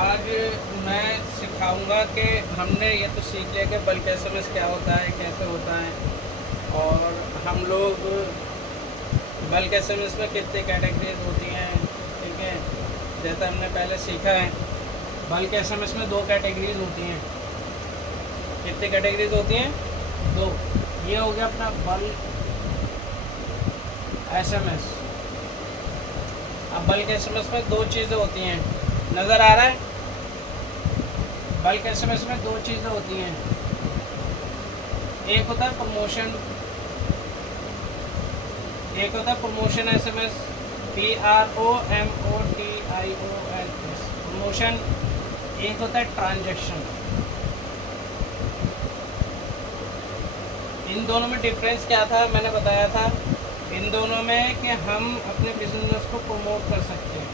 आज मैं सिखाऊंगा कि हमने ये तो सीख लिया कि बल्क एसएमएस क्या होता है, कैसे होता है, और हम लोग बल्क एसएमएस में कितनी कैटेगरीज होती हैं। ठीक है, जैसा हमने पहले सीखा है, बल्क एसएमएस में 2 कैटेगरीज होती हैं। कितनी कैटेगरीज होती हैं? 2। ये हो गया अपना बल्क एसएमएस। अब बल्क एसएमएस में 2 चीज़ें होती हैं, नज़र आ रहा है? बल्क एसएमएस में 2 चीज़ें होती हैं। एक होता है प्रमोशन, एक होता है प्रमोशन एसएमएस, PROMOTIONS प्रमोशन। एक होता है ट्रांजैक्शन। इन दोनों में डिफरेंस क्या था मैंने बताया था। इन दोनों में कि हम अपने बिजनेस को प्रमोट कर सकते हैं,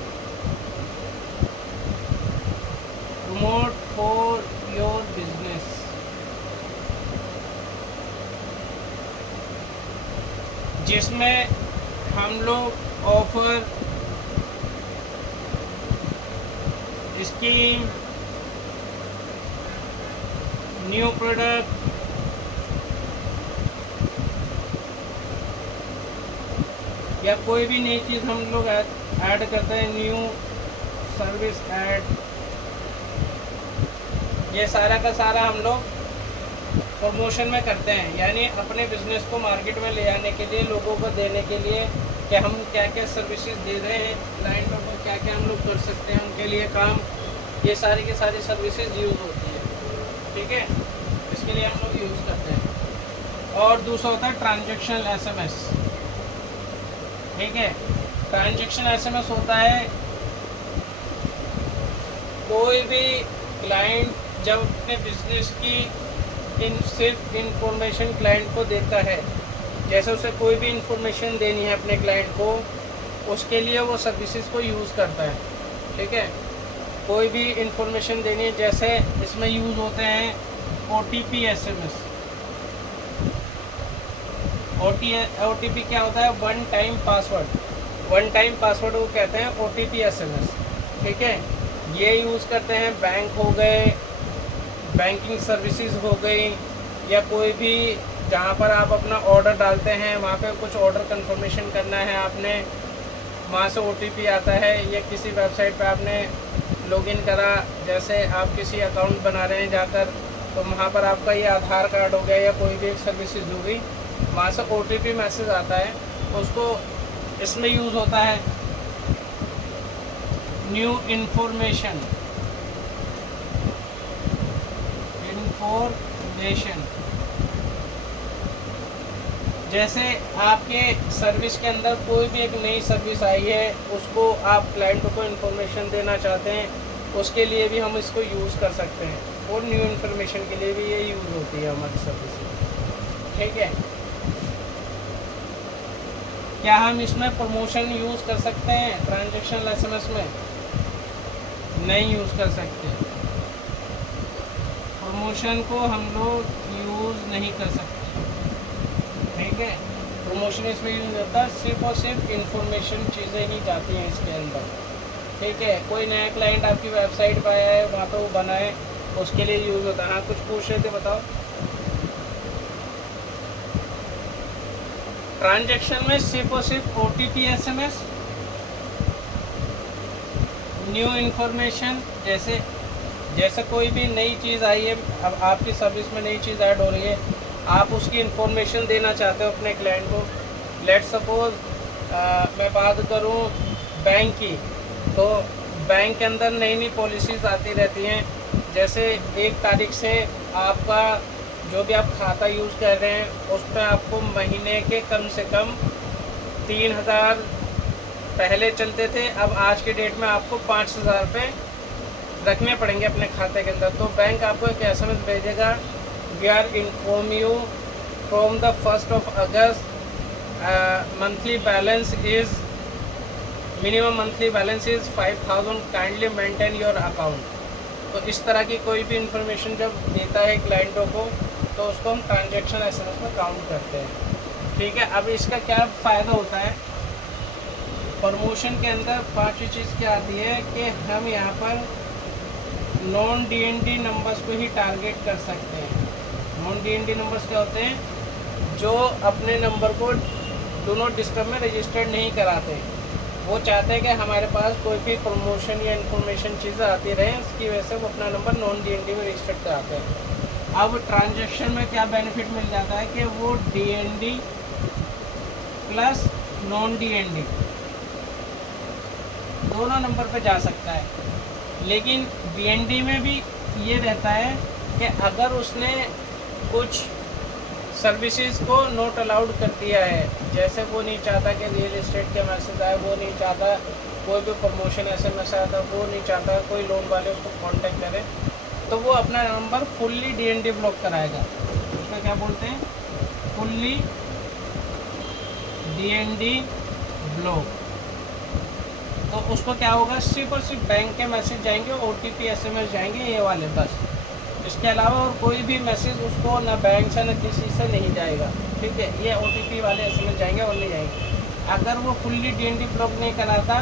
प्रमोट फॉर योर बिजनेस। जिसमें हम लोग ऑफर, स्कीम, न्यू प्रोडक्ट, या कोई भी नई चीज़ हम लोग ऐड करते हैं, न्यू सर्विस ऐड, ये सारा का सारा हम लोग प्रमोशन में करते हैं। यानी अपने बिजनेस को मार्केट में ले आने के लिए, लोगों को देने के लिए कि हम क्या क्या सर्विसेज दे रहे हैं, क्लाइंटों को क्या क्या हम लोग कर सकते हैं उनके लिए काम, ये सारी की सारी सर्विसेज यूज़ होती है। ठीक है, इसके लिए हम लोग यूज़ करते हैं। और दूसरा होता है ट्रांजैक्शनल एसएमएस। ठीक है, ट्रांजैक्शनल एसएमएस होता है कोई भी क्लाइंट जब अपने बिजनेस की सिर्फ इंफॉर्मेशन क्लाइंट को देता है, जैसे उसे कोई भी इंफॉर्मेशन देनी है अपने क्लाइंट को, उसके लिए वो सर्विसेज को यूज़ करता है। ठीक है, कोई भी इंफॉर्मेशन देनी है, जैसे इसमें यूज़ होते हैं OTP एसएमएस। OTP क्या होता है? One time password. One time password को कहते हैं OTP एसएमएस। ठीक है, ये यूज़ करते हैं बैंक हो गए, बैंकिंग सर्विसेज हो गई, या कोई भी जहाँ पर आप अपना ऑर्डर डालते हैं, वहाँ पे कुछ ऑर्डर कंफर्मेशन करना है आपने, वहाँ से OTP आता है, या किसी वेबसाइट पे आपने लॉगिन करा, जैसे आप किसी अकाउंट बना रहे हैं जाकर, तो वहाँ पर आपका ये आधार कार्ड हो गया या कोई भी एक सर्विसेज हो गई, वहाँ से OTP मैसेज आता है, उसको इसमें यूज़ होता है न्यू इंफॉर्मेशन। जैसे आपके सर्विस के अंदर कोई भी एक नई सर्विस आई है, उसको आप क्लाइंट को इन्फॉर्मेशन देना चाहते हैं, उसके लिए भी हम इसको यूज़ कर सकते हैं, और न्यू इन्फॉर्मेशन के लिए भी ये यूज़ होती है हमारी सर्विस। ठीक है, क्या हम इसमें प्रमोशन यूज़ कर सकते हैं ट्रांजैक्शनल एसएमएस में? नहीं यूज़ कर सकते। प्रमोशन को हम लोग यूज़ नहीं कर सकते। ठीक है, प्रमोशन इसमें यूज़ होता है, सिर्फ और सिर्फ इंफॉर्मेशन चीज़ें ही जाती हैं इसके अंदर। ठीक है, कोई नया क्लाइंट आपकी वेबसाइट पर आया है, वहाँ पे वो बनाए, उसके लिए यूज़ होता है। हाँ, कुछ पूछ रहे थे, बताओ। ट्रांजैक्शन में सिर्फ और सिर्फ OTP एसएमएस, न्यू इन्फॉर्मेशन, जैसे कोई भी नई चीज़ आई है, अब आपकी सर्विस में नई चीज़ ऐड हो रही है, आप उसकी इन्फॉर्मेशन देना चाहते हो अपने क्लाइंट को। लेट सपोज मैं बात करूं बैंक की, तो बैंक के अंदर नई नई पॉलिसीज़ आती रहती हैं। जैसे 1 तारीख से आपका जो भी आप खाता यूज़ कर रहे हैं, उस पर आपको महीने के कम से कम 3000 पहले चलते थे, अब आज के डेट में आपको 5000 रुपये रखने पड़ेंगे अपने खाते के अंदर। तो बैंक आपको एक एसएमएस भेजेगा, we are inform you from the 1st of August monthly balance is minimum monthly balance is 5000, kindly maintain your account. तो इस तरह की कोई भी इंफॉर्मेशन जब देता है क्लाइंटों को, तो उसको हम ट्रांजैक्शन एसएमएस में काउंट करते हैं। ठीक है, अब इसका क्या फ़ायदा होता है? प्रमोशन के अंदर 5वीं चीज़ क्या आती है कि हम यहाँ पर नॉन डीएनडी नंबर्स को ही टारगेट कर सकते हैं। नॉन डीएनडी नंबर्स क्या होते हैं? जो अपने नंबर को डू नॉट डिस्टर्ब में रजिस्टर्ड नहीं कराते। वो चाहते हैं कि हमारे पास कोई भी प्रमोशन या इन्फॉर्मेशन चीज़ें आती रहें, उसकी वजह से वो अपना नंबर नॉन डीएनडी में रजिस्टर्ड कराते हैं। अब ट्रांजैक्शन में क्या बेनिफिट मिल जाता है कि वो डीएनडी प्लस नॉन डीएनडी दोनों नंबर पे जा सकता है। लेकिन डीएनडी में भी ये रहता है कि अगर उसने कुछ सर्विसेज को नोट अलाउड कर दिया है, जैसे वो नहीं चाहता कि रियल एस्टेट के मैसेज आए, वो नहीं चाहता कोई भी प्रमोशन एसएमएस आया था, वो नहीं चाहता कोई लोन वाले उसको कांटेक्ट करे, तो वो अपना नंबर फुल्ली डीएनडी ब्लॉक कराएगा। उसमें क्या बोलते हैं? Fully DND block. तो उसको क्या होगा? सिर्फ और सिर्फ बैंक के मैसेज जाएंगे, ओटीपी एसएमएस जाएंगे, ये वाले बस। इसके अलावा और कोई भी मैसेज उसको ना बैंक से ना किसी से नहीं जाएगा। ठीक है, ये ओटीपी वाले एसएमएस जाएंगे और नहीं जाएंगे। अगर वो फुल्ली डीएनडी ब्लॉक नहीं कराता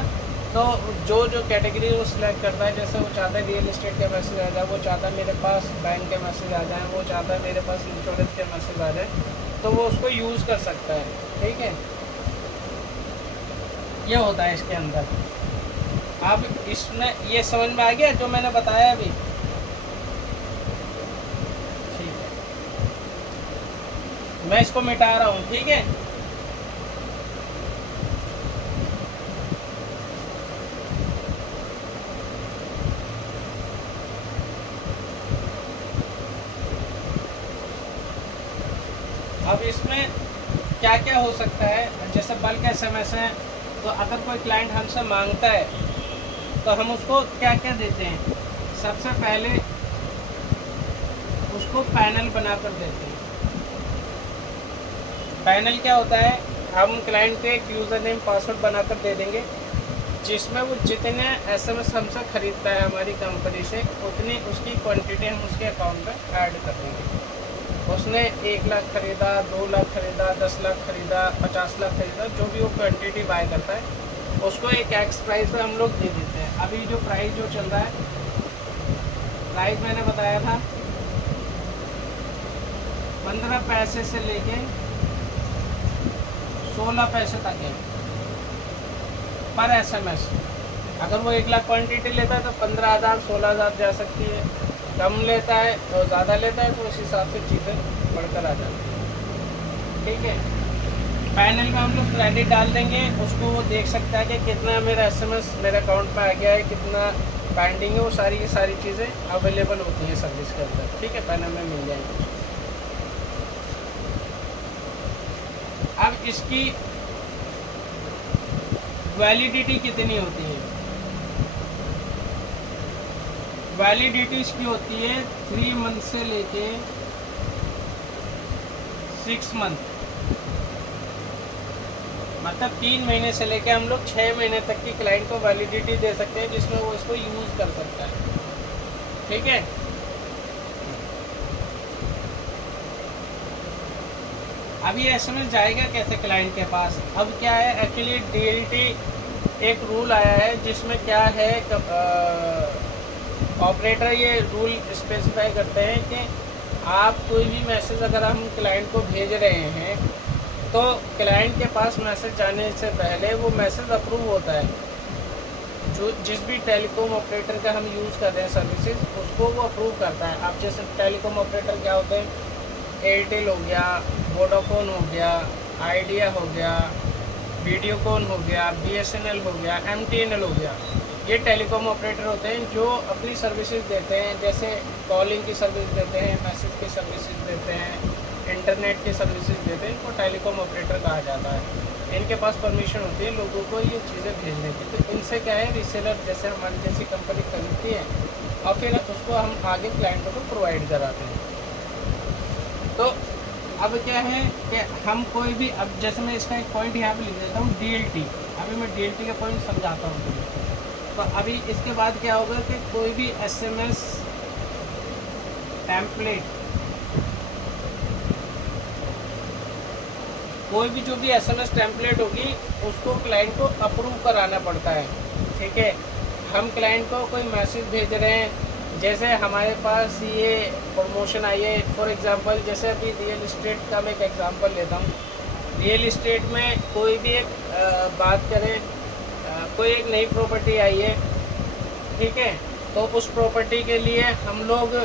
तो जो जो कैटेगरी वो सिलेक्ट करता है, जैसे वो चाहता है रियल एस्टेट के मैसेज आ जाए, वो चाहता है मेरे पास बैंक के मैसेज आ जाए, वो चाहता है मेरे पास इंश्योरेंस के मैसेज आ जाए, तो वो उसको यूज़ कर सकता है। ठीक है, ये होता है इसके अंदर। अब इसमें ये समझ में आ गया जो मैंने बताया अभी? ठीक है, मैं इसको मिटा रहा हूँ। ठीक है, अब इसमें क्या क्या हो सकता है? जैसे बल्क एसएमएस है, तो अगर कोई क्लाइंट हमसे मांगता है तो हम उसको क्या क्या देते हैं? सबसे पहले उसको पैनल बनाकर देते हैं। पैनल क्या होता है? हम क्लाइंट को एक यूज़र नेम पासवर्ड बनाकर दे देंगे, जिसमें वो जितने एसएमएस हमसे ख़रीदता है हमारी कंपनी से, उतनी उसकी क्वांटिटी हम उसके अकाउंट में ऐड कर देंगे। उसने 1 लाख ख़रीदा, 2 लाख ख़रीदा, 10 लाख ख़रीदा, 50 लाख ख़रीदा, जो भी वो क्वांटिटी बाय करता है उसको एक एक्स प्राइस पे हम लोग दे देते हैं। अभी जो प्राइस जो चल रहा है, प्राइस मैंने बताया था 15 पैसे से लेके 16 पैसे तक है पर एसएमएस। अगर वो 1 लाख क्वांटिटी लेता है तो 15,000 16,000 जा सकती है। कम लेता है और ज़्यादा लेता है तो उस हिसाब से चीज़ें बढ़कर आ जाती है। ठीक है, पैनल में हम लोग क्रेडिट डाल देंगे, उसको वो देख सकता है कि कितना मेरा एसएमएस मेरे अकाउंट पे आ गया है, कितना पेंडिंग है, वो सारी की सारी चीज़ें अवेलेबल होती हैं सर्विस के अंदर। ठीक है, पैनल में मिल जाएंगे। अब इसकी वैलिडिटी कितनी होती है? वैलिडिटी इसकी होती है 3 मंथ से लेके 6 मंथ, मतलब 3 महीने से लेके हम लोग 6 महीने तक की क्लाइंट को वैलिडिटी दे सकते हैं, जिसमें वो इसको यूज़ कर सकता है। ठीक है, अब ये एसएमएस जाएगा कैसे क्लाइंट के पास? अब क्या है, एक्चुअली डीएलटी एक रूल आया है जिसमें क्या है, ऑपरेटर ये रूल स्पेसिफाई करते हैं कि आप कोई भी मैसेज अगर हम क्लाइंट को भेज रहे हैं तो क्लाइंट के पास मैसेज जाने से पहले वो मैसेज अप्रूव होता है। जो जिस भी टेलीकॉम ऑपरेटर का हम यूज़ कर रहे हैं सर्विसेज, उसको वो अप्रूव करता है। आप जैसे टेलीकॉम ऑपरेटर क्या होते हैं? एयरटेल हो गया, वोडाफोन हो गया, आइडिया हो गया, वीडियोकॉन हो गया, बीएसएनएल हो गया, एमटीएनएल हो गया। ये टेलीकॉम ऑपरेटर होते हैं जो अपनी सर्विसेज देते हैं, जैसे कॉलिंग की सर्विस देते हैं, मैसेज की सर्विसेज देते हैं, इंटरनेट की सर्विसेज देते हैं। इनको टेलीकॉम ऑपरेटर कहा जाता है। इनके पास परमिशन होती है लोगों को ये चीज़ें भेजने की। तो इनसे क्या है, रीसेलर जैसे हमारी जैसी कंपनी खरीदती है और फिर उसको हम आगे क्लाइंटों को प्रोवाइड कराते हैं। तो अब क्या है कि हम कोई भी, अब जैसे मैं इसका एक पॉइंट यहाँ पे लिख देता हूँ, डीएलटी। अभी मैं डीएलटी का पॉइंट समझाता हूँ। तो अभी इसके बाद क्या होगा कि कोई भी एसएमएस टेम्पलेट, कोई भी जो भी एसएमएस टेम्पलेट होगी उसको क्लाइंट को अप्रूव कराना पड़ता है। ठीक है, हम क्लाइंट को कोई मैसेज भेज रहे हैं जैसे हमारे पास ये प्रमोशन आई है, फॉर एग्जांपल जैसे अभी रियल इस्टेट का मैं एक एग्जांपल लेता हूँ। रियल इस्टेट में कोई भी एक बात करें, कोई एक नई प्रॉपर्टी आई है, ठीक है, तो उस प्रॉपर्टी के लिए हम लोग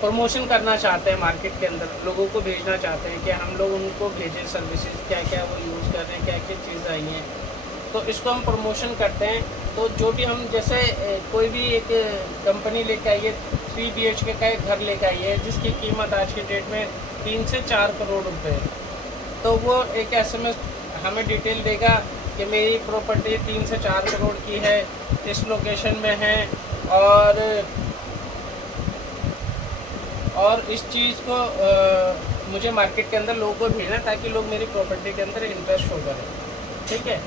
प्रमोशन करना चाहते हैं, मार्केट के अंदर लोगों को भेजना चाहते हैं कि हम लोग उनको भेजें सर्विसेज, क्या क्या वो यूज़ कर रहे हैं, क्या क्या चीज़ आई हैं, तो इसको हम प्रमोशन करते हैं। तो जो भी हम जैसे कोई भी एक कंपनी लेके आई है, 3 BHK का एक घर लेके आई है जिसकी कीमत आज की डेट में 3 से 4 करोड़ रुपए है, तो वो एक SMS हमें डिटेल देगा कि मेरी प्रॉपर्टी 3 से 4 करोड़ की है, इस लोकेशन में है, और इस चीज़ को मुझे मार्केट के अंदर लोगों को भेजना ताकि लोग मेरी प्रॉपर्टी के अंदर इंटरेस्ट शो करें, ठीक है।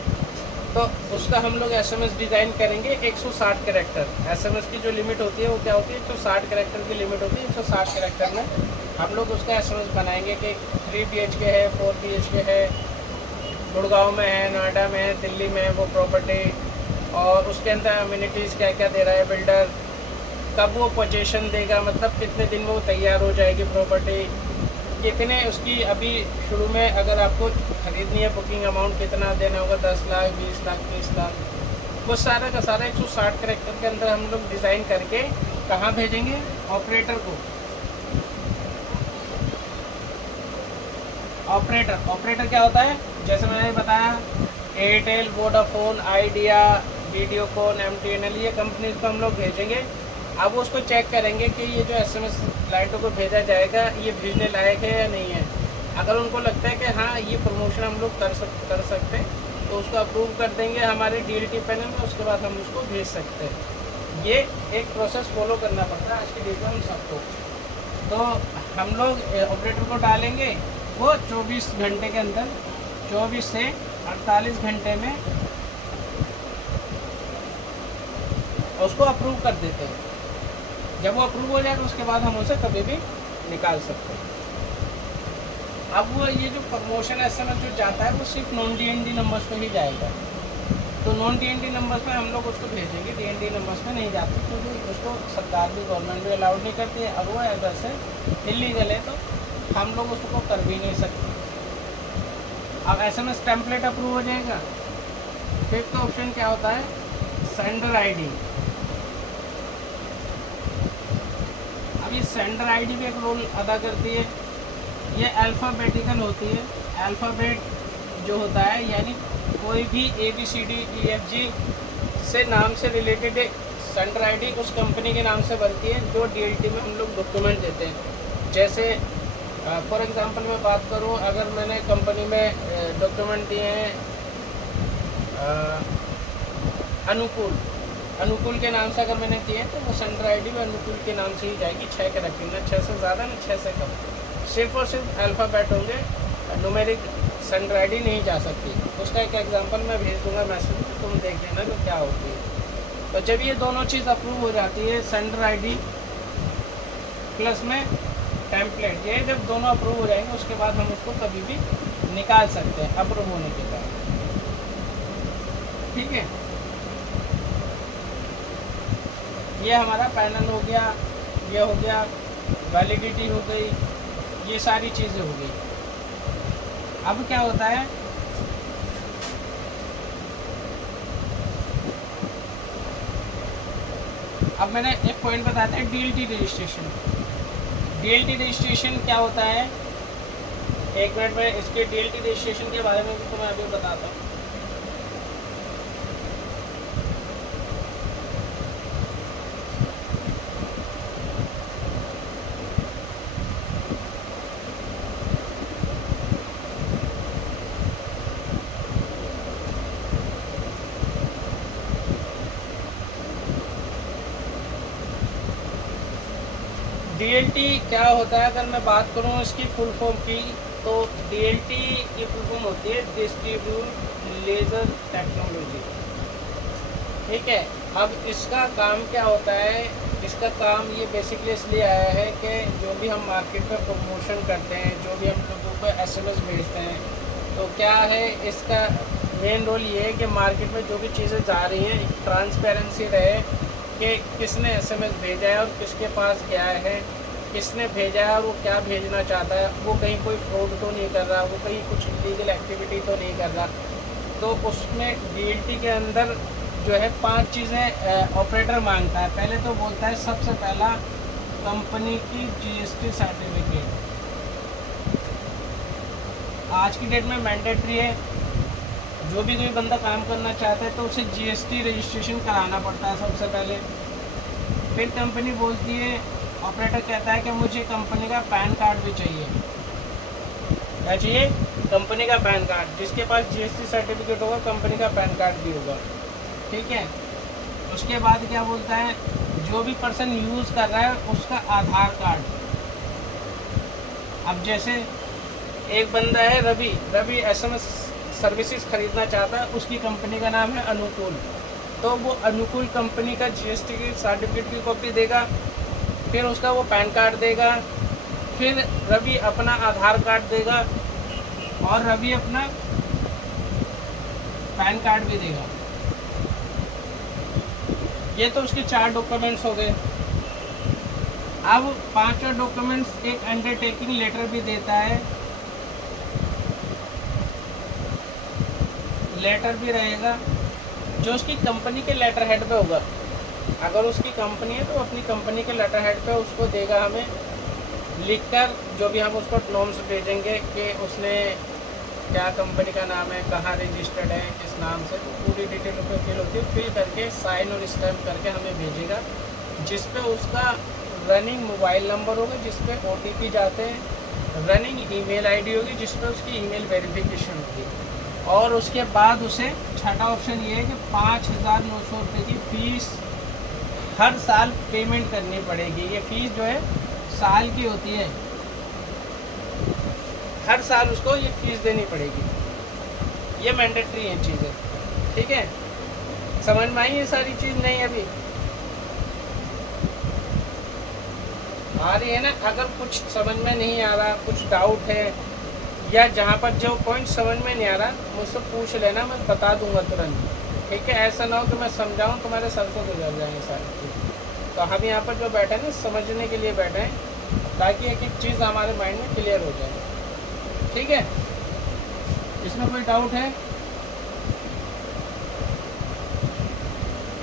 तो उसका हम लोग SMS डिज़ाइन करेंगे 160 कैरेक्टर। SMS की जो लिमिट होती है वो क्या होती है, 160 कैरेक्टर की लिमिट होती है। 160 कैरेक्टर में हम लोग उसका SMS बनाएंगे कि 3 BHK है, 4 BHK है, गुड़गांव में है, नोएडा में है, दिल्ली में है वो प्रॉपर्टी, और उसके अंदर अम्यूनिटीज़ क्या क्या दे रहा है बिल्डर, कब वो पोजीशन देगा, मतलब कितने दिन में वो तैयार हो जाएगी प्रॉपर्टी, कितने उसकी अभी शुरू में अगर आपको खरीदनी है, बुकिंग अमाउंट कितना देना होगा, 10 लाख, 20 लाख, 30 लाख, वो सारा का सारा 160 कैरेक्टर के अंदर हम लोग डिज़ाइन करके कहाँ भेजेंगे, ऑपरेटर को। ऑपरेटर क्या होता है, जैसे मैंने बताया, Airtel, Vodafone, idea, Videocon, MTNL, ये कंपनीज को हम लोग भेजेंगे। अब वो उसको चेक करेंगे कि ये जो SMS क्लाइंटों को भेजा जाएगा ये भेजने लायक है या नहीं है। अगर उनको लगता है कि हाँ ये प्रमोशन हम लोग कर सकते हैं, तो उसको अप्रूव कर देंगे हमारे DLT पैनल में, उसके बाद हम उसको भेज सकते हैं। ये एक प्रोसेस फॉलो करना पड़ता है आज की डेट में हम सबको। तो हम लोग ऑपरेटर को डालेंगे, वो 24 घंटे के अंदर, 24 से 48 घंटे में उसको अप्रूव कर देते हैं। जब वो अप्रूव हो जाएगा उसके बाद हम उसे कभी भी निकाल सकते हैं। अब वो ये जो प्रमोशन SMS जो जाता है वो सिर्फ नॉन DND नंबर्स पे ही जाएगा। तो नॉन DND नंबर्स पे हम लोग उसको भेजेंगे, DND नंबर्स पे नहीं जाते, क्योंकि उसको सरकार भी, गवर्नमेंट भी अलाउड नहीं करती है। अब वो एड्रेस है इलीगल है, तो हम लोग उसको कर भी नहीं सकते। अब SMS टेम्पलेट अप्रूव हो जाएगा। फिफ्थ ऑप्शन क्या होता है, सेंडर ID। अब ये सेंडर ID भी एक रोल अदा करती है। ये अल्फ़ाबेटिकल होती है। अल्फ़ाबेट जो होता है यानी कोई भी ABCDEFG से नाम से रिलेटेड सेंडर ID उस कंपनी के नाम से बनती है जो DLT में हम लोग डॉक्यूमेंट देते हैं। जैसे फॉर एग्ज़ाम्पल मैं बात करूं, अगर मैंने कंपनी में डॉक्यूमेंट दिए हैं अनुकूल के नाम से अगर मैंने दिए हैं, तो वो सेंडर ID भी अनुकूल के नाम से ही जाएगी। 6 कैरेक्टर, ना 6 से ज़्यादा ना 6 से कम, सिर्फ और सिर्फ अल्फ़ाबेट होंगे, न्यूमेरिक सेंडर ID नहीं जा सकती। उसका एक एग्जांपल मैं भेज दूंगा मैसेज में, तुम देख लेना तो क्या होती है। तो जब ये दोनों चीज़ अप्रूव हो जाती है, सेंडर ID प्लस में टेम्पलेट, ये जब दोनों अप्रूव हो जाएंगे उसके बाद हम उसको कभी भी निकाल सकते हैं अप्रूव होने के बाद, ठीक है। ये हमारा पैनल हो गया, ये हो गया, वैलिडिटी हो गई, ये सारी चीज़ें हो गई। अब क्या होता है, अब मैंने एक पॉइंट बताया था, DLT रजिस्ट्रेशन। DLT रजिस्ट्रेशन क्या होता है, एक मिनट में इसके DLT रजिस्ट्रेशन के बारे में भी तो मैं अभी बताता हूँ। DLT क्या होता है, अगर मैं बात करूँ इसकी फुल फॉर्म की, तो DLT की फुल फॉर्म होती है डिस्ट्रीब्यूट लेज़र टेक्नोलॉजी, ठीक है। अब इसका काम क्या होता है, इसका काम ये बेसिकली इसलिए आया है कि जो भी हम मार्केट में प्रमोशन करते हैं, जो भी हम लोगों को SMS भेजते हैं, तो क्या है इसका मेन रोल ये है कि मार्केट में जो भी चीज़ें जा रही हैं ट्रांसपेरेंसी रहे, कि किसने एसएमएस भेजा है और किसके पास गया है, किसने भेजा है और वो क्या भेजना चाहता है, वो कहीं कोई फ्रॉड तो नहीं कर रहा, वो कहीं कुछ इलीगल एक्टिविटी तो नहीं कर रहा। तो उसमें डीएलटी के अंदर जो है 5 चीज़ें ऑपरेटर मांगता है। पहले तो बोलता है सबसे पहला कंपनी की जीएसटी सर्टिफिकेट, आज की डेट में मैंडेटरी है। जो भी कोई बंदा काम करना चाहता है तो उसे जीएसटी रजिस्ट्रेशन कराना पड़ता है सबसे पहले। फिर कंपनी बोलती है, ऑपरेटर कहता है कि मुझे कंपनी का पैन कार्ड भी चाहिए। क्या चाहिए? कंपनी का पैन कार्ड। जिसके पास जीएसटी सर्टिफिकेट होगा कंपनी का पैन कार्ड भी होगा, ठीक है। उसके बाद क्या बोलता है, जो भी पर्सन यूज़ कर रहा है उसका आधार कार्ड। अब जैसे एक बंदा है रवि एसएमएस सर्विसेज खरीदना चाहता है, उसकी कंपनी का नाम है अनुकूल, तो वो अनुकूल कंपनी का जीएसटी की सर्टिफिकेट की कॉपी देगा, फिर उसका वो पैन कार्ड देगा, फिर रवि अपना आधार कार्ड देगा और रवि अपना पैन कार्ड भी देगा। ये तो उसके 4 डॉक्यूमेंट्स हो गए। अब 5वां डॉक्यूमेंट्स एक अंडरटेकिंग लेटर भी देता है। लेटर भी रहेगा जो उसकी कंपनी के लेटर हेड पे होगा। अगर उसकी कंपनी है तो अपनी कंपनी के लेटर हेड पे उसको देगा हमें लिखकर, जो भी हम उसको नॉर्म्स भेजेंगे कि उसने क्या कंपनी का नाम है, कहाँ रजिस्टर्ड है, किस नाम से, तो पूरी डिटेल उसमें फिल होती है। फिल करके साइन और स्टैम्प करके हमें भेजेगा, जिस पे उसका रनिंग मोबाइल नंबर होगा, जिस पे OTP जाते हैं, रनिंग ईमेल आईडी होगी, जिस पे उसकी ईमेल वेरिफिकेशन होगी। और उसके बाद उसे छठा ऑप्शन ये है कि 5,900 रुपये की फ़ीस हर साल पेमेंट करनी पड़ेगी। ये फ़ीस जो है साल की होती है, हर साल उसको ये फ़ीस देनी पड़ेगी। ये मैंडेटरी है चीज़ें, ठीक है। समझ में आई ये सारी चीज़? नहीं अभी आ रही है ना? अगर कुछ समझ में नहीं आ रहा, कुछ डाउट है, या जहाँ पर जो पॉइंट समझ में नहीं आ रहा मुझसे पूछ लेना, मैं बता दूंगा तुरंत, ठीक है। ऐसा ना हो कि मैं समझाऊँ तुम्हारे सर से गुजर जाएंगे सारी चीज़। तो हम यहाँ पर जो बैठे हैं ना, समझने के लिए बैठे हैं, ताकि एक एक चीज़ हमारे माइंड में क्लियर हो जाए, ठीक है। इसमें कोई डाउट है?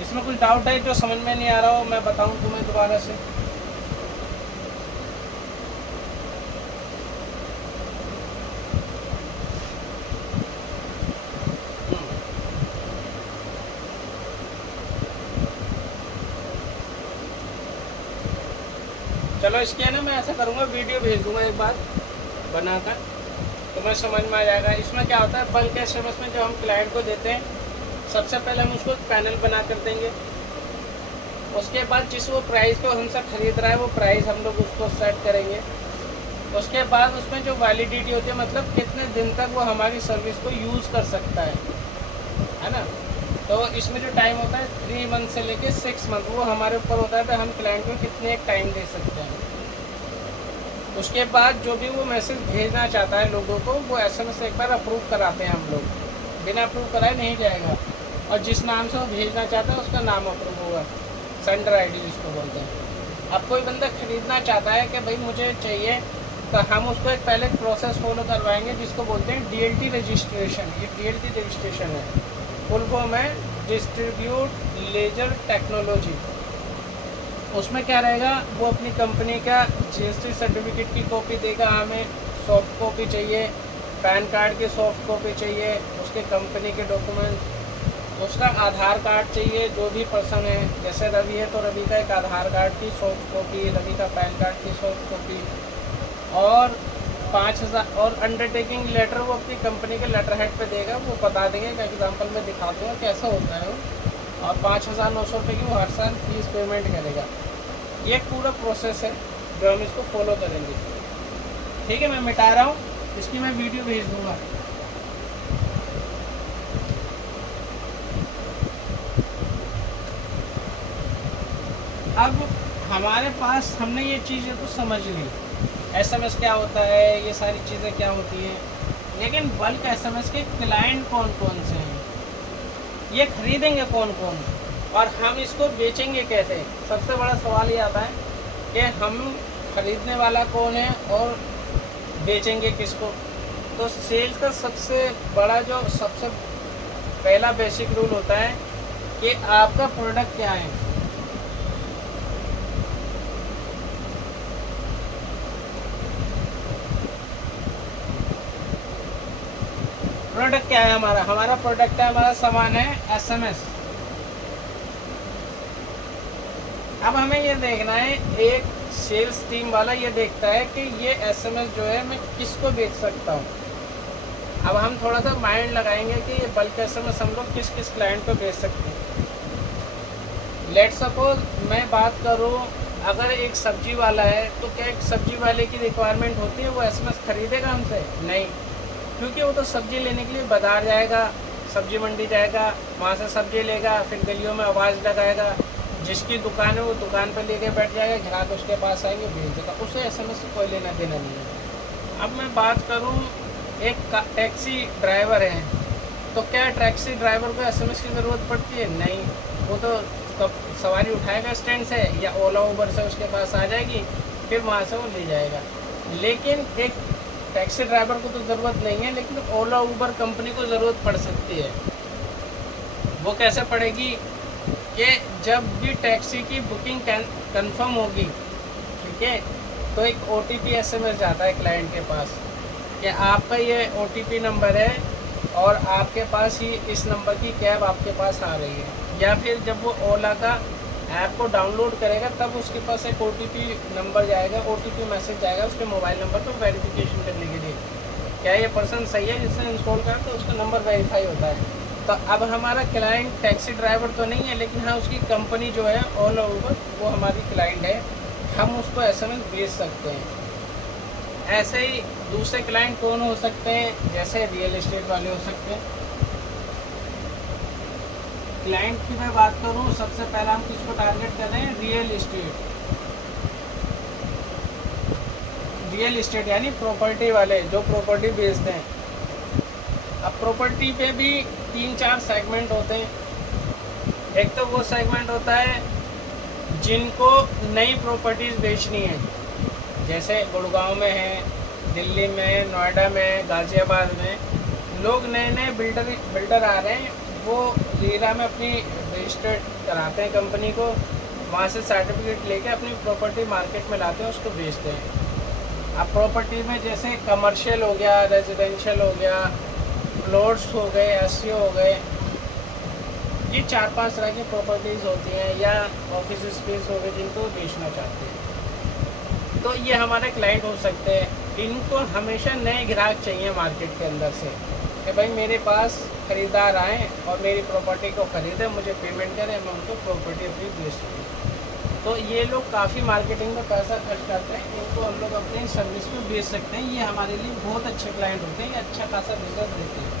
इसमें कुछ डाउट है जो समझ में नहीं आ रहा हो, मैं बताऊं तुम्हें दोबारा से? चलो इसके है ना, मैं ऐसा करूँगा, वीडियो भेज दूँगा एक बार बनाकर, तुम्हें समझ में आ जाएगा। इसमें क्या होता है, बल्क एसएमएस में जब हम क्लाइंट को देते हैं, सबसे पहले हम उसको पैनल बना कर देंगे। उसके बाद जिस वो प्राइस को हमसे ख़रीद रहा है वो प्राइस हम लोग उसको सेट करेंगे। उसके बाद उसमें जो वैलिडिटी होती है, मतलब कितने दिन तक वो हमारी सर्विस को यूज़ कर सकता है ना। तो इसमें जो टाइम होता है 3 मंथ से लेके 6 मंथ, वो हमारे ऊपर होता है कि हम क्लाइंट को कितने एक टाइम दे सकते हैं। उसके बाद जो भी वो मैसेज भेजना चाहता है लोगों को, वो एसएमएस एक बार अप्रूव कराते हैं हम लोग, बिना अप्रूव कराए नहीं जाएगा। और जिस नाम से वो भेजना चाहता है उसका नाम अप्रूव होगा, सेंडर आईडी जिसको बोलते हैं। अब कोई बंदा ख़रीदना चाहता है कि भाई मुझे चाहिए, तो हम उसको एक पहले प्रोसेस फॉलो करवाएंगे जिसको बोलते हैं डीएलटी रजिस्ट्रेशन। ये डीएलटी रजिस्ट्रेशन है, फुल फॉर्म है डिस्ट्रीब्यूट लेजर टेक्नोलॉजी। उसमें क्या रहेगा, वो अपनी कंपनी का जीएसटी सर्टिफिकेट की कॉपी देगा, हमें सॉफ्ट कॉपी चाहिए, पैन कार्ड की सॉफ्ट कॉपी चाहिए, उसके कंपनी के डॉक्यूमेंट, उसका आधार कार्ड चाहिए। जो भी पर्सन है, जैसे रवि है तो रवि का एक आधार कार्ड की सॉफ्ट कॉपी, रवि का पैन कार्ड की सॉफ्ट कॉपी, और 5,000 और अंडरटेकिंग लेटर वो अपनी कंपनी के लेटर हेड पे देगा। वो बता देंगे, एक एग्जांपल में दिखा दूँगा कैसा होता है वो। और 5,900 रुपये की वो हर साल फीस पेमेंट करेगा। ये पूरा प्रोसेस है जो हम इसको फॉलो करेंगे, ठीक है। मैं मिटा रहा हूँ, इसकी मैं वीडियो भेज दूँगा। अब हमारे पास हमने ये चीज़ें तो समझ ली, एसएमएस क्या होता है, ये सारी चीज़ें क्या होती हैं, लेकिन बल्क एसएमएस के क्लाइंट कौन कौन से हैं, ये खरीदेंगे कौन कौन, और हम इसको बेचेंगे कैसे? सबसे बड़ा सवाल ये आता है कि हम खरीदने वाला कौन है और बेचेंगे किसको? तो सेल्स का सबसे बड़ा जो सबसे पहला बेसिक रूल होता है कि आपका प्रोडक्ट क्या है। प्रोडक्ट क्या है हमारा प्रोडक्ट है, हमारा सामान है एसएमएस। अब हमें ये देखना है, एक सेल्स टीम वाला ये देखता है कि ये एसएमएस जो है मैं किसको बेच सकता हूँ। अब हम थोड़ा सा माइंड लगाएंगे कि ये बल्क एसएमएस हम लोग किस किस क्लाइंट को बेच सकते हैं। लेट सपोज मैं बात करूँ, अगर एक सब्जी वाला है तो क्या एक सब्जी वाले की रिक्वायरमेंट होती है वो एसएमएस खरीदेगा हमसे? नहीं, क्योंकि वो तो सब्जी लेने के लिए बाज़ार जाएगा, सब्जी मंडी जाएगा, वहाँ से सब्जी लेगा, फिर गलियों में आवाज़ लगाएगा, जिसकी दुकान है वो दुकान पर लेके बैठ जाएगा, ग्राहक उसके पास आएंगे, भेज देगा, उसे एसएमएस से कोई लेना देना नहीं है। अब मैं बात करूँ, एक टैक्सी ड्राइवर है, तो क्या टैक्सी ड्राइवर को एसएमएस की ज़रूरत पड़ती है? नहीं, वो तो कब सवारी उठाएगा स्टैंड से या ओला उबर से उसके पास आ जाएगी, फिर वहाँ से वो ले जाएगा। लेकिन एक टैक्सी ड्राइवर को तो ज़रूरत नहीं है, लेकिन ओला उबर कंपनी को ज़रूरत पड़ सकती है। वो कैसे पड़ेगी कि जब भी टैक्सी की बुकिंग कंफर्म होगी, ठीक है, तो एक ओटीपी एसएमएस जाता है क्लाइंट के पास कि आपका ये ओटीपी नंबर है और आपके पास ही इस नंबर की कैब आपके पास आ रही है। या फिर जब वो ओला का ऐप को डाउनलोड करेगा तब उसके पास एक ओटीपी नंबर जाएगा, ओटीपी मैसेज जाएगा उसके मोबाइल नंबर पर वेरिफिकेशन करने के लिए, क्या ये पर्सन सही है जिसने इंस्टॉल करा, तो उसका नंबर वेरीफाई होता है। तो अब हमारा क्लाइंट टैक्सी ड्राइवर तो नहीं है, लेकिन हाँ उसकी कंपनी जो है ओला उबर वो हमारी क्लाइंट है, हम उसको एसएमएस भेज सकते हैं। ऐसे ही दूसरे क्लाइंट कौन हो सकते हैं? जैसे रियल एस्टेट वाले हो सकते हैं। क्लाइंट की मैं बात करूं, सबसे पहला हम किसको टारगेट कर रहे हैं? Real estate. रियल एस्टेट यानी प्रॉपर्टी वाले जो प्रॉपर्टी बेचते हैं। अब प्रॉपर्टी पे भी 3-4 सेगमेंट होते हैं। एक तो वो सेगमेंट होता है जिनको नई प्रॉपर्टीज़ बेचनी है, जैसे गुड़गांव में है, दिल्ली में, नोएडा में, गाज़ियाबाद में लोग नए नए बिल्डर आ रहे हैं, वो रेरा में अपनी रजिस्टर्ड कराते हैं कंपनी को, वहाँ से सर्टिफिकेट लेके अपनी प्रॉपर्टी मार्केट में लाते हैं, उसको बेचते हैं। अब प्रॉपर्टी में जैसे कमर्शियल हो गया, रेजिडेंशियल हो गया, प्लॉट्स हो गए, एससी हो गए, ये 4-5 तरह की प्रॉपर्टीज़ होती हैं, या ऑफिस स्पेस हो गए जिनको बेचना चाहते हैं। तो ये हमारे क्लाइंट हो सकते हैं। इनको हमेशा नए ग्राहक चाहिए मार्केट के अंदर से कि भाई मेरे पास ख़रीदार आएँ और मेरी प्रॉपर्टी को ख़रीदें, मुझे पेमेंट करें, मैं उनको प्रॉपर्टी अपनी बेच सकूँ। तो ये लोग काफ़ी मार्केटिंग में पैसा खर्च करते हैं, इनको हम लोग अपनी सर्विस में बेच सकते हैं। ये हमारे लिए बहुत अच्छे क्लाइंट होते हैं, ये अच्छा खासा बिजनेस देते हैं।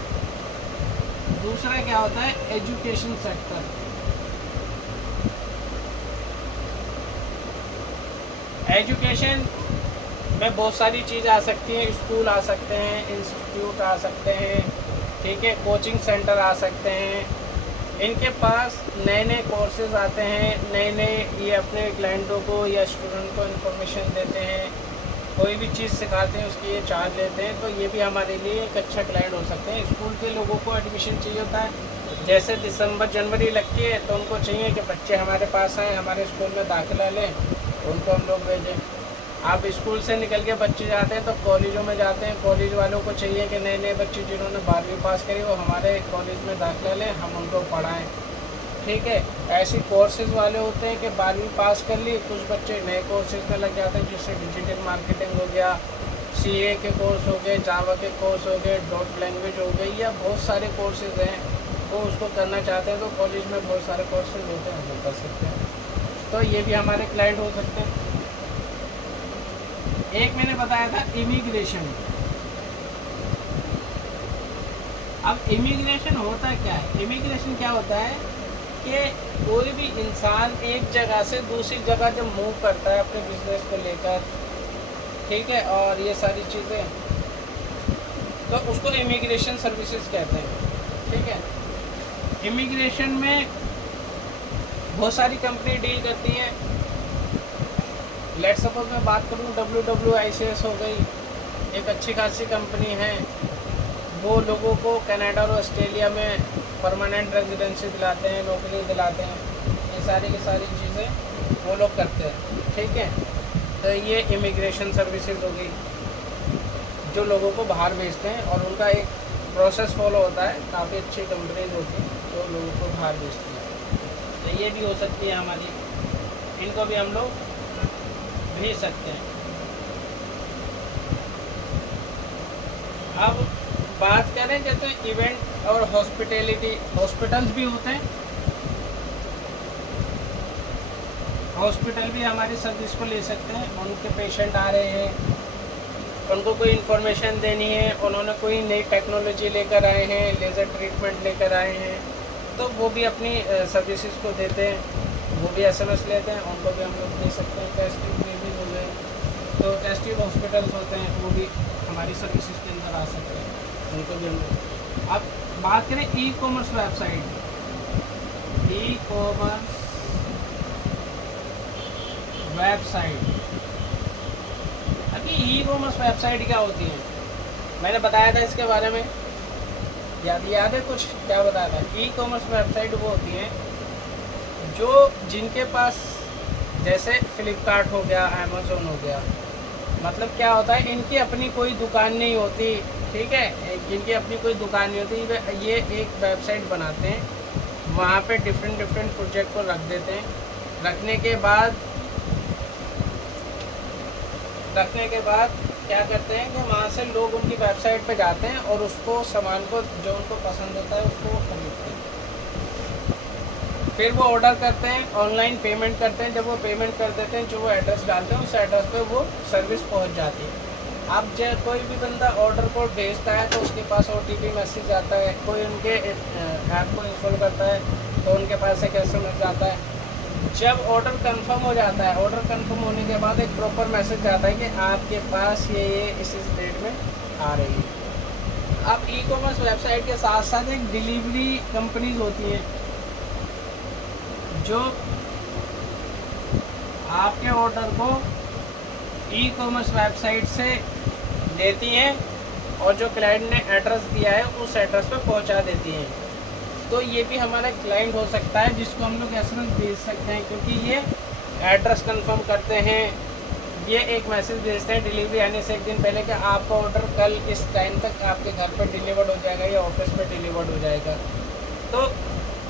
दूसरा क्या होता है? Education sector. एजुकेशन में बहुत सारी चीज़ आ सकती हैं, स्कूल आ सकते हैं, इंस्टीट्यूट आ सकते हैं, ठीक है, कोचिंग सेंटर आ सकते हैं। इनके पास नए नए कोर्सेज आते हैं, नए नए ये अपने क्लाइंटों को या स्टूडेंट को इन्फॉर्मेशन देते हैं, कोई भी चीज़ सिखाते हैं उसकी ये चार्ज लेते हैं। तो ये भी हमारे लिए एक अच्छा क्लाइंट हो सकते हैं। स्कूल के लोगों को एडमिशन चाहिए होता है, जैसे दिसंबर जनवरी लगती है तो उनको चाहिए कि बच्चे हमारे पास आएँ, हमारे स्कूल में दाखिला लें, उनको हम लोग भेजें। आप स्कूल से निकल के बच्चे जाते हैं तो कॉलेजों में जाते हैं, कॉलेज वालों को चाहिए कि नए नए बच्चे जिन्होंने 12वीं पास करी वो हमारे कॉलेज में दाखिला लें, हम उनको पढ़ाएं, ठीक है। ऐसे कोर्सेज़ वाले होते हैं कि 12वीं पास कर ली, कुछ बच्चे नए कोर्सेज में लग जाते हैं, जिससे डिजिटल मार्केटिंग हो गया, CA के कोर्स हो गए, जावा के कोर्स हो गए, डॉट लैंग्वेज हो गई, या बहुत सारे कोर्सेज़ हैं, वो उसको करना चाहते हैं तो कॉलेज में बहुत सारे कोर्सेज होते हैं, हम कर सकते हैं। तो ये भी हमारे क्लाइंट हो सकते हैं। एक मैंने बताया था इमिग्रेशन। अब इमिग्रेशन होता क्या है? इमिग्रेशन क्या होता है कि कोई भी इंसान एक जगह से दूसरी जगह जब मूव करता है अपने बिजनेस को लेकर, ठीक है, और ये सारी चीज़ें, तो उसको इमिग्रेशन सर्विसेज कहते हैं, ठीक है। इमिग्रेशन में बहुत सारी कंपनी डील करती हैं। लेट सपोज मैं बात करूँ WWICS हो गई, एक अच्छी खासी कंपनी है, वो लोगों को कनाडा और ऑस्ट्रेलिया में परमानेंट रेजिडेंसी दिलाते हैं, नौकरी दिलाते हैं, ये सारी की सारी चीज़ें वो लोग करते हैं, ठीक है। तो ये इमिग्रेशन सर्विसेज हो गई जो लोगों को बाहर भेजते हैं, और उनका एक प्रोसेस फॉलो होता है, काफ़ी अच्छी कंपनीज होती हैं जो लोगों को बाहर भेजती हैं। तो ये भी हो सकती है हमारी, इनको भी हम लोग भेज सकते हैं। अब बात करें जैसे इवेंट और हॉस्पिटैलिटी, हॉस्पिटल्स भी होते हैं, हॉस्पिटल भी हमारी सर्विस को ले सकते हैं। उनके पेशेंट आ रहे हैं, उनको कोई इन्फॉर्मेशन देनी है, उन्होंने कोई नई टेक्नोलॉजी लेकर आए हैं, लेज़र ट्रीटमेंट लेकर आए हैं, तो वो भी अपनी सर्विसेज को देते हैं, वो भी SMS लेते हैं, उनको भी हम लोग दे सकते हैं। टेस्ट ट्यूब बेबीज हो गए, तो टेस्ट ट्यूब हॉस्पिटल्स होते हैं, वो भी हमारी सर्विसेज के अंदर आ सकते हैं, उनको भी हम लोग। अब बात करें e commerce website, e commerce website. अभी ई कॉमर्स वेबसाइट क्या होती है, मैंने बताया था इसके बारे में, याद है कुछ, क्या बताया था? ई कॉमर्स वेबसाइट वो होती हैं जो जिनके पास, जैसे फ्लिपकार्ट हो गया, अमेज़न हो गया, मतलब क्या होता है, इनकी अपनी कोई दुकान नहीं होती, ठीक है, इनकी अपनी कोई दुकान नहीं होती, ये एक वेबसाइट बनाते हैं, वहाँ पे डिफरेंट प्रोजेक्ट को रख देते हैं। रखने के बाद क्या करते हैं कि वहाँ से लोग उनकी वेबसाइट पे जाते हैं और उसको सामान को जो उनको पसंद होता है उसको वो खरीदते हैं, फिर वो ऑर्डर करते हैं, ऑनलाइन पेमेंट करते हैं। जब वो पेमेंट कर देते हैं, जो वो एड्रेस डालते हैं, उस एड्रेस पे वो सर्विस पहुँच जाती है। अब जब कोई भी बंदा ऑर्डर कोड भेजता है तो उसके पास OTP मैसेज आता है, कोई उनके ऐप को इंस्टॉल करता है तो उनके पास एक SMS आता है। जब ऑर्डर कंफर्म हो जाता है, ऑर्डर कंफर्म होने के बाद एक प्रॉपर मैसेज आता है कि आपके पास ये इस डेट में आ रही है। अब ई कॉमर्स वेबसाइट के साथ साथ एक डिलीवरी कंपनीज होती हैं जो आपके ऑर्डर को ई कॉमर्स वेबसाइट से लेती हैं और जो क्लाइंट ने एड्रेस दिया है उस एड्रेस पे पहुंचा देती हैं। तो ये भी हमारा क्लाइंट हो सकता है जिसको हम लोग SMS भेज सकते हैं, क्योंकि ये एड्रेस कंफर्म करते हैं, ये एक मैसेज भेजते हैं डिलीवरी आने से एक दिन पहले कि आपका ऑर्डर कल इस टाइम तक आपके घर पर डिलीवर्ड हो जाएगा या ऑफिस में डिलीवर्ड हो जाएगा। तो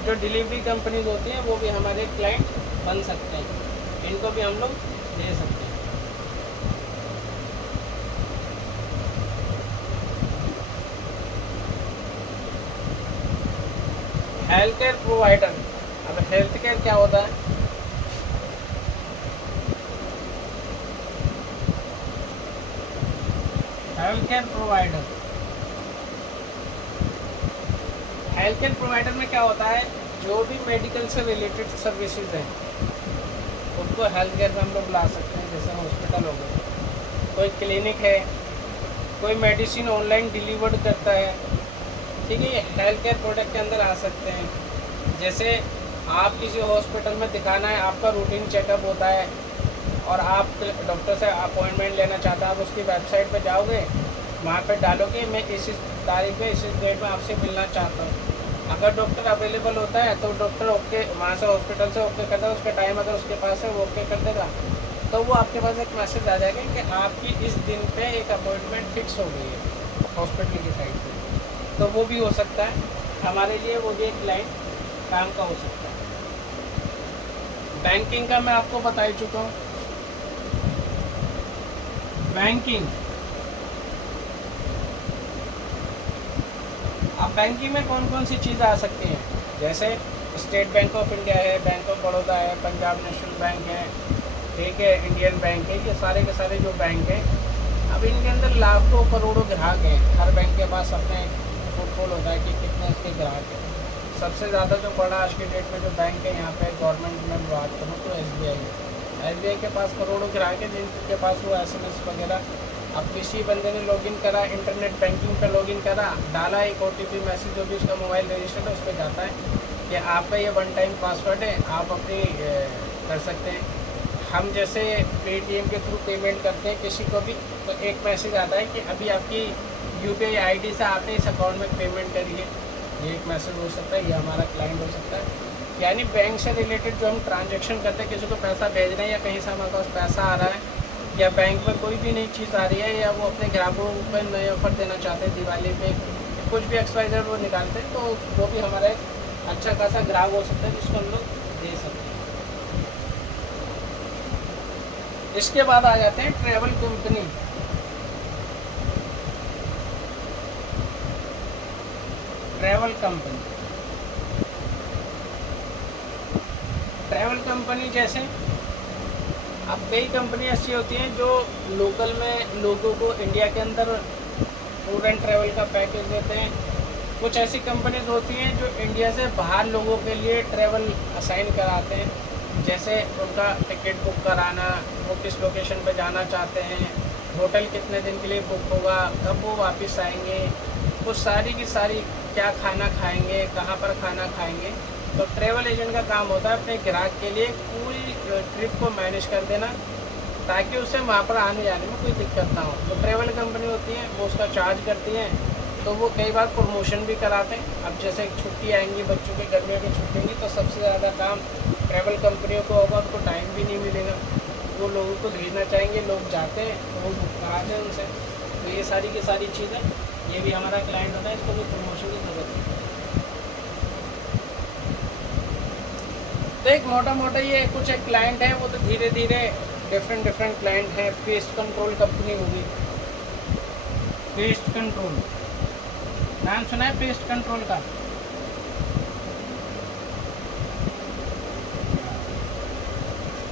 जो डिलीवरी कंपनीज होती हैं वो भी हमारे क्लाइंट बन सकते हैं, इनको भी हम लोग दे सकते हैं। हेल्थ केयर प्रोवाइडर, अब हेल्थ केयर क्या होता है? Health care provider, health care provider में क्या होता है, जो भी मेडिकल से रिलेटेड सर्विसेज हैं उनको हेल्थ केयर में हम लोग ला सकते हैं। जैसे हॉस्पिटल हो गए, कोई क्लिनिक है, कोई मेडिसिन ऑनलाइन डिलीवर्ड करता है, ठीक है, ये हेल्थ केयर प्रोडक्ट के अंदर आ सकते हैं। जैसे आप किसी हॉस्पिटल में दिखाना है, आपका रूटीन चेकअप होता है और आप डॉक्टर से अपॉइंटमेंट लेना चाहते हैं, आप उसकी वेबसाइट पर जाओगे, वहाँ पे डालोगे मैं इस तारीख में इस डेट में आपसे मिलना चाहता हूँ। अगर डॉक्टर अवेलेबल होता है तो डॉक्टर ओके, वहाँ से हॉस्पिटल से ओके करता है, उसका टाइम अगर उसके पास है वो ओके कर देगा, तो वो आपके पास एक मैसेज आ जाएगा कि आपकी इस दिन पे एक अपॉइंटमेंट फिक्स हो गई है हॉस्पिटल की साइड से। तो वो भी हो सकता है हमारे लिए, वो भी एक क्लाइंट काम का हो सकता है। बैंकिंग का मैं आपको बता ही चुका हूँ। बैंकिंग, अब बैंकिंग में कौन कौन सी चीज़ें आ सकती हैं, जैसे स्टेट बैंक ऑफ इंडिया है, बैंक ऑफ बड़ौदा है, पंजाब नेशनल बैंक है, ठीक है, इंडियन बैंक है, ये सारे के सारे जो बैंक हैं, अब इनके अंदर लाखों करोड़ों ग्राहक हैं। हर बैंक के पास अपने फुटफॉल होता है कि कितने इसके ग्राहक हैं। सबसे ज़्यादा जो बड़ा आज के डेट में जो बैंक है यहाँ पे गवर्नमेंट में बात करूँ तो SBI है। SBI के पास करोड़ों ग्राहक हैं जिनके पास वो SMS वगैरह, अब किसी बंदे ने लॉगिन करा, इंटरनेट बैंकिंग पे लॉगिन करा, डाला एक OTP मैसेज, जो भी उसका मोबाइल रजिस्टर्ड है उस पर जाता है, कि आपका ये वन टाइम पासवर्ड है, आप अपनी कर सकते हैं। हम जैसे पेटीएम के थ्रू पेमेंट करते हैं किसी को भी, तो एक मैसेज आता है कि अभी आपकी यूपीआई आईडी से आपने इस अकाउंट में पेमेंट करी है। ये एक मैसेज हो सकता है, ये हमारा क्लाइंट हो सकता है। यानी बैंक से रिलेटेड जो हम ट्रांजैक्शन करते हैं, किसी को पैसा भेज रहे हैं या कहीं से हमारे पास पैसा आ रहा है, या बैंक में कोई भी नई चीज़ आ रही है, या वो अपने ग्राहकों पर नए ऑफर देना चाहते हैं दिवाली पे, कुछ भी XYZ वो निकालते हैं, तो वो भी हमारा एक अच्छा खासा ग्राहक हो सकता है जिसको हम लोग दे सकते हैं। इसके बाद आ जाते हैं travel company. Travel company, travel company जैसे अब कई कंपनी ऐसी होती हैं जो लोकल में लोगों को इंडिया के अंदर टूर एंड ट्रैवल का पैकेज देते हैं। कुछ ऐसी कंपनीज होती हैं जो इंडिया से बाहर लोगों के लिए ट्रैवल असाइन कराते हैं, जैसे उनका टिकट बुक कराना, वो किस लोकेशन पर जाना चाहते हैं, होटल कितने दिन के लिए बुक होगा, कब वो वापस आएंगे, वो सारी की सारी क्या खाना खाएंगे, कहाँ पर खाना खाएंगे। तो ट्रैवल एजेंट का काम होता है अपने ग्राहक के लिए पूरी ट्रिप को मैनेज कर देना, ताकि उसे वहाँ पर आने जाने में कोई दिक्कत ना हो। तो ट्रैवल कंपनी होती है वो उसका चार्ज करती हैं, तो वो कई बार प्रमोशन भी कराते हैं। अब जैसे छुट्टी आएंगी बच्चों की, गर्मियों की छुट्टी होंगी, तो सबसे ज़्यादा काम ट्रैवल कंपनियों को होगा, उनको टाइम भी नहीं मिलेगा, वो लोगों को भेजना चाहेंगे, लोग जाते हैं तो वो बुक कराते हैं उनसे। तो ये सारी की सारी चीज़ें, ये भी हमारा क्लाइंट होता है, इसको भी प्रमोशन की जरूरत है। तो एक मोटा मोटा ये कुछ एक क्लाइंट है, वो तो धीरे धीरे डिफरेंट क्लाइंट हैं। पेस्ट कंट्रोल कंपनी होगी, पेस्ट कंट्रोल नाम सुना है पेस्ट कंट्रोल का?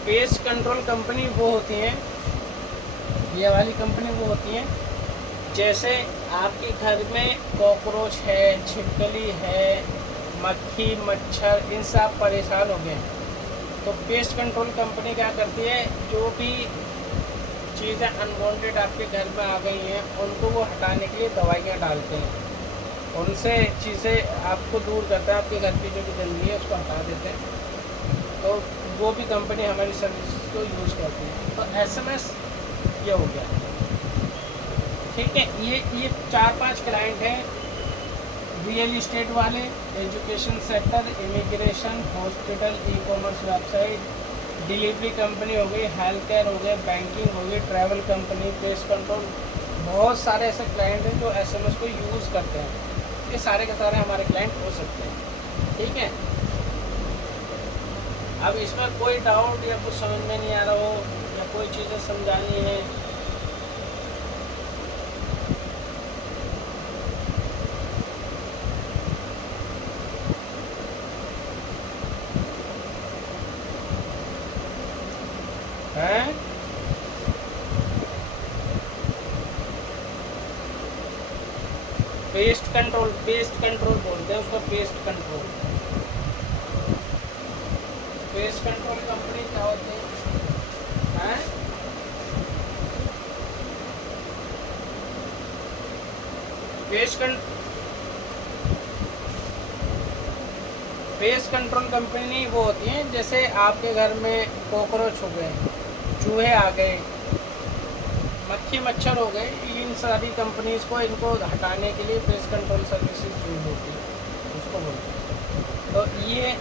पेस्ट कंट्रोल कंपनी वो होती हैं, ये वाली कंपनी वो होती हैं जैसे आपके घर में कॉकरोच है, छिपकली है, मक्खी मच्छर, इनसे आप परेशान हो गए, तो पेस्ट कंट्रोल कंपनी क्या करती है, जो भी चीज़ें अनवांटेड आपके घर में आ गई हैं उनको वो हटाने के लिए दवाइयाँ डालते हैं, उनसे चीज़ें आपको दूर करता है, आपके घर की जो भी गंदगी है उसको हटा देते हैं। तो वो भी कंपनी हमारी सर्विस को यूज़ करती है। तो SMS ये हो गया, ठीक है। ये 4-5 क्लाइंट हैं, रियल इस्टेट वाले, education sector, immigration, hospital, e-commerce website, delivery company हो गई, हेल्थ केयर हो गए, बैंकिंग हो गई, ट्रैवल कंपनी, पेस्ट कंट्रोल, बहुत सारे ऐसे क्लाइंट हैं जो SMS को यूज़ करते हैं। ये सारे के सारे हमारे क्लाइंट हो सकते हैं, ठीक है। अब इसमें कोई डाउट या कुछ समझ में नहीं आ रहा हो या कोई चीज़ें समझानी है, हैं? पेस्ट कंट्रोल बोलते हैं उसको, pest control. Pest control company क्या होती है? पेस्ट कंट्रोल कंपनी वो होती है जैसे आपके घर में कॉकरोच हो गए, चूहे आ गए, मक्खी मच्छर हो गए, इन सारी कंपनीज़ को इनको हटाने के लिए पेस्ट कंट्रोल सर्विसेज यूज होती है, उसको बोलते हैं। तो ये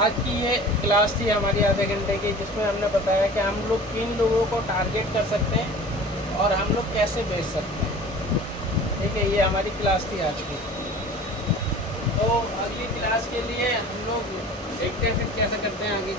आज की ये क्लास थी हमारी आधे घंटे की, जिसमें हमने बताया कि हम लोग किन लोगों को टारगेट कर सकते हैं और हम लोग कैसे बेच सकते हैं, ठीक है। ये हमारी क्लास थी आज की। तो अगली क्लास के लिए हम लोग देखते हैं फिर कैसे करते हैं आगे।